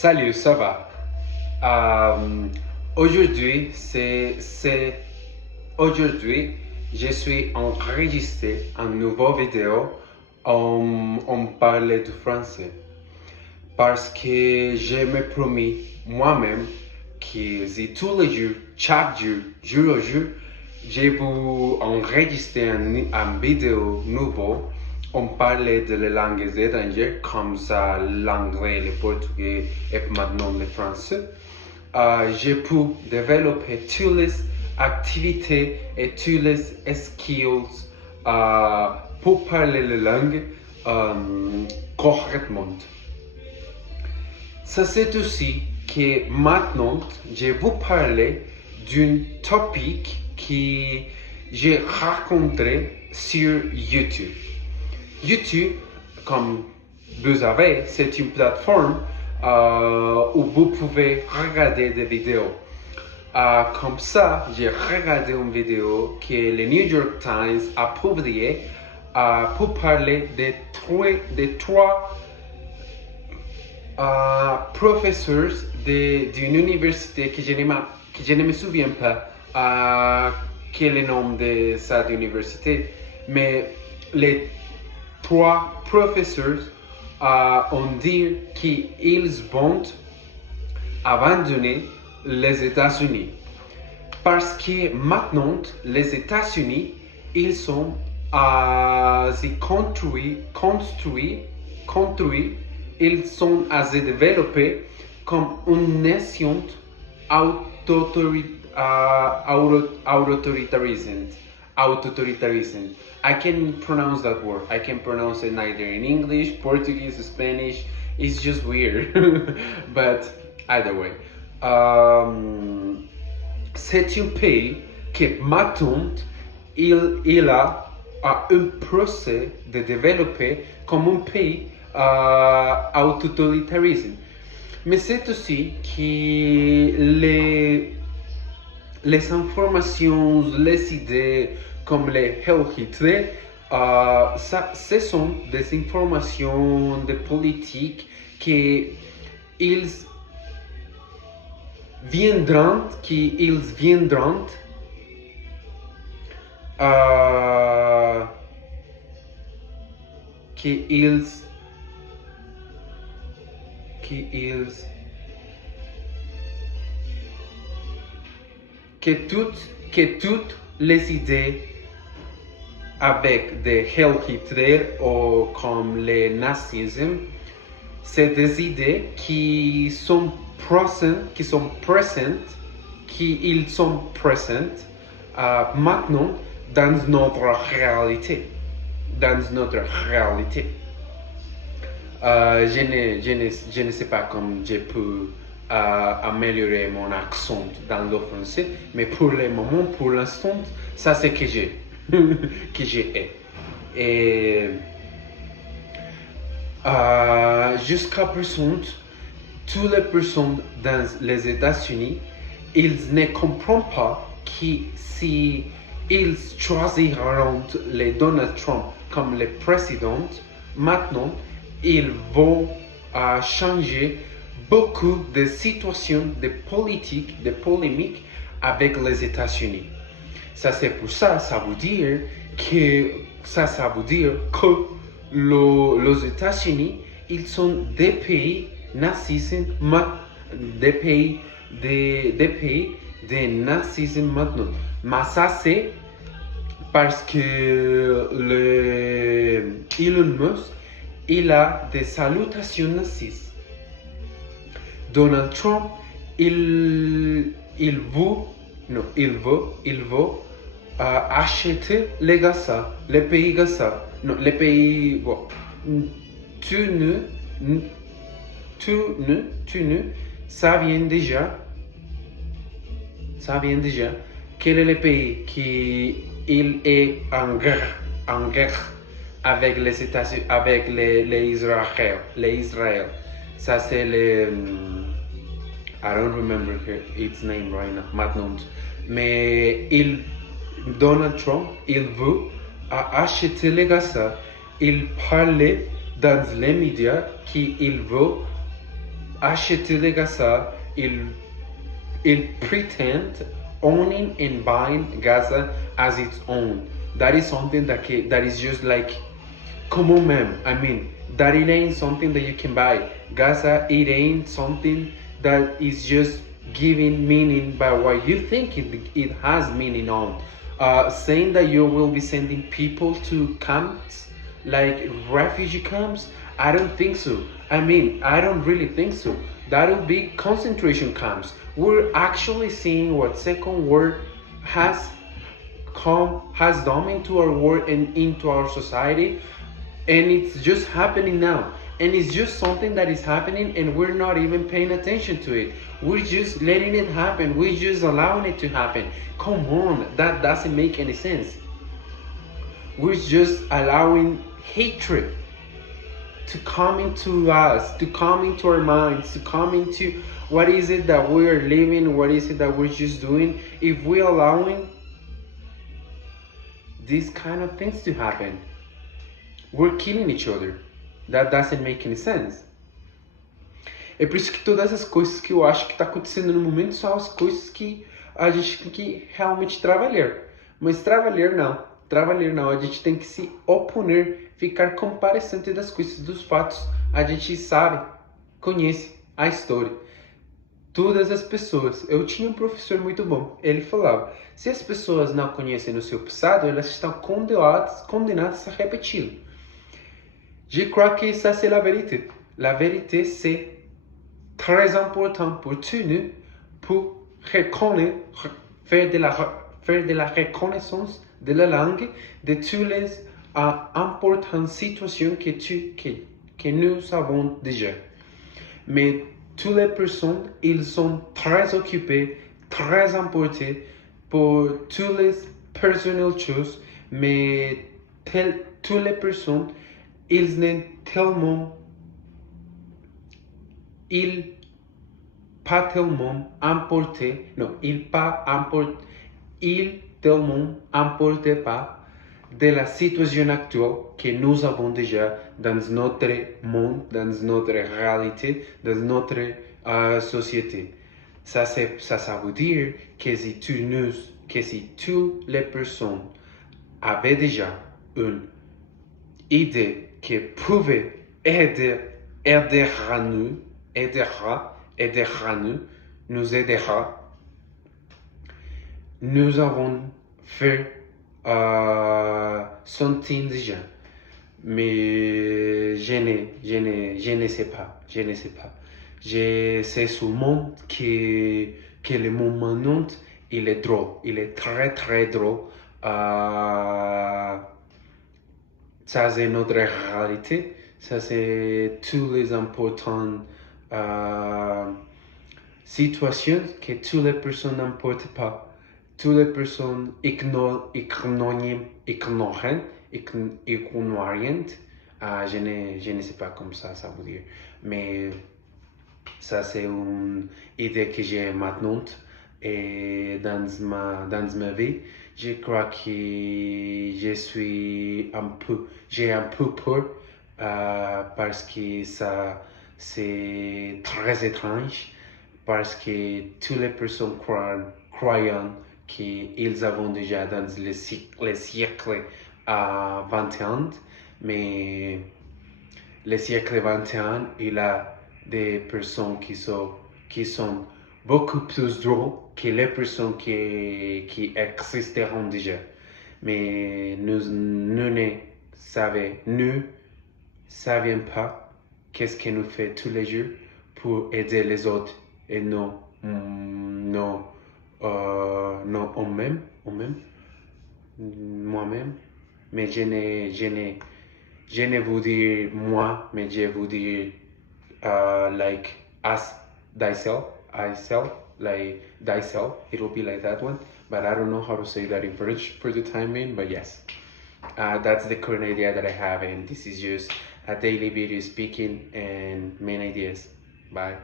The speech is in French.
Salut, ça va? Aujourd'hui, aujourd'hui, je suis enregistré une nouvelle vidéo. On parlait du français parce que je me promis moi-même que si tous les jours, chaque jour, jour au jour, je vais enregistrer une vidéo nouvelle. On parlait de les langues étrangères comme ça, l'anglais, le portugais et maintenant le français. Je peux développer toutes les activités et tous les skills pour parler la langue correctement. Ça c'est aussi que maintenant je vais vous parler d'un topic que j'ai rencontré sur YouTube. YouTube, comme vous savez, c'est une plateforme où vous pouvez regarder des vidéos. Comme ça, j'ai regardé une vidéo que le New York Times a publiée pour parler des trois professeurs d'une université que je ne me souviens pas quel est le nom de cette université, mais les trois professeurs ont dit qu'ils vont abandonner les États-Unis parce que maintenant les États-Unis ils sont ils sont assez développés comme une nation autoritarism. I can pronounce that word. I can pronounce it neither in English, Portuguese, Spanish. It's just weird. But either way. C'est un pays que maintenant il a un procès de développer comme un pays autoritarisme. Mais c'est aussi que les informations, les idées comme les Heil Hitler, ce sont des informations de politique qu'ils viendront, qu'ils que toutes les idées avec des Heil Hitler ou comme le nazisme, c'est des idées qui sont présentes maintenant dans notre réalité. Je ne sais pas comment je peux améliorer mon accent dans le français, mais pour le moment, pour l'instant, ça c'est que j'ai. que j'ai. Et jusqu'à présent, toutes les personnes dans les États-Unis, ils ne comprennent pas que si ils choisiront les Donald Trump comme le président, maintenant, ils vont changer beaucoup de situations, de politiques, de polémiques avec les États-Unis. Ça c'est pour ça, ça veut dire que les États-Unis, ils sont des pays nazistes, des pays de nazisme maintenant. Mais ça c'est parce que Elon Musk, il a des salutations nazistes. Donald Trump, il veut acheter les Gaza, les pays Gaza. Non, les pays. Bon. Tu ne, ça vient déjà. Quel est le pays qui il est en guerre avec les États-Unis, avec les Israël. Ça c'est le. I don't remember its name right now, maintenant. Mais Donald Trump, il veut acheter les Gaza. Il parlait dans les médias qu'il veut acheter de Gaza, il pretend owning and buying Gaza as its own. That is something that is just like, come on, man. I mean, that it ain't something that you can buy. Gaza, it ain't something that is just giving meaning by what you think it has meaning on. Saying that you will be sending people to camps, like refugee camps, I don't think so. I mean, I don't really think so. That'll be concentration camps. We're actually seeing what Second World has has done into our world and into our society, and it's just happening now, and it's just something that is happening and we're not even paying attention to it. We're just letting it happen, we're just allowing it to happen. Come on, that doesn't make any sense. We're just allowing hatred to come into us, to come into our minds, to come into what is it that we're living, what is it that we're just doing. If we're allowing these kind of things to happen, we're killing each other. That doesn't make any sense. É por isso que todas as coisas que eu acho que está acontecendo no momento são as coisas que a gente tem que realmente trabalhar. Mas trabalhar não, a gente tem que se oponer, ficar comparecente das coisas, dos fatos. A gente sabe, conhece a história. Todas as pessoas. Eu tinha um professor muito bom. Ele falava: se as pessoas não conhecem o seu passado, elas estão condenadas a repeti-lo. Je crois que ça c'est la vérité. La vérité c'est très important pour tous nous, pour reconnaître, faire de la reconnaissance de la langue, de toutes les importantes situations que nous avons déjà. Mais toutes les personnes, ils sont très occupés, très emportés pour toutes les personnelles choses, mais toutes les personnes, ils n'ont tellement, ils pas tellement emportés, non, ils tellement emportés pas de la situation actuelle que nous avons déjà dans notre monde, dans notre réalité, dans notre société. Ça veut dire que si toutes les personnes avaient déjà une idée qui pouvait nous aidera, nous avons fait sentir déjà. Mais je ne sais pas. Je sais seulement que le moment maintenant, il est drôle. Il est très très drôle. Ça c'est notre réalité. Ça c'est toutes les importantes situations que toutes les personnes n'emportent pas. Toutes les personnes ignorantes, je ne sais pas comment ça veut dire, mais ça c'est une idée que j'ai maintenant et dans ma vie. Je crois que j'ai un peu peur parce que ça c'est très étrange, parce que toutes les personnes croient qu'ils avaient déjà dans les siècles 21, mais le siècle 21, il y a des personnes qui sont beaucoup plus drôles que les personnes qui existeront déjà. Mais nous ne savions pas qu'est-ce que nous faisons tous les jours pour aider les autres et non moi-même. Mais je ne veux dire moi, mais je veux dire like as thyself, like thyself. It will be like that one, but I don't know how to say that in French for the time being. But yes, that's the current idea that I have, and this is just a daily video speaking and main ideas. Bye.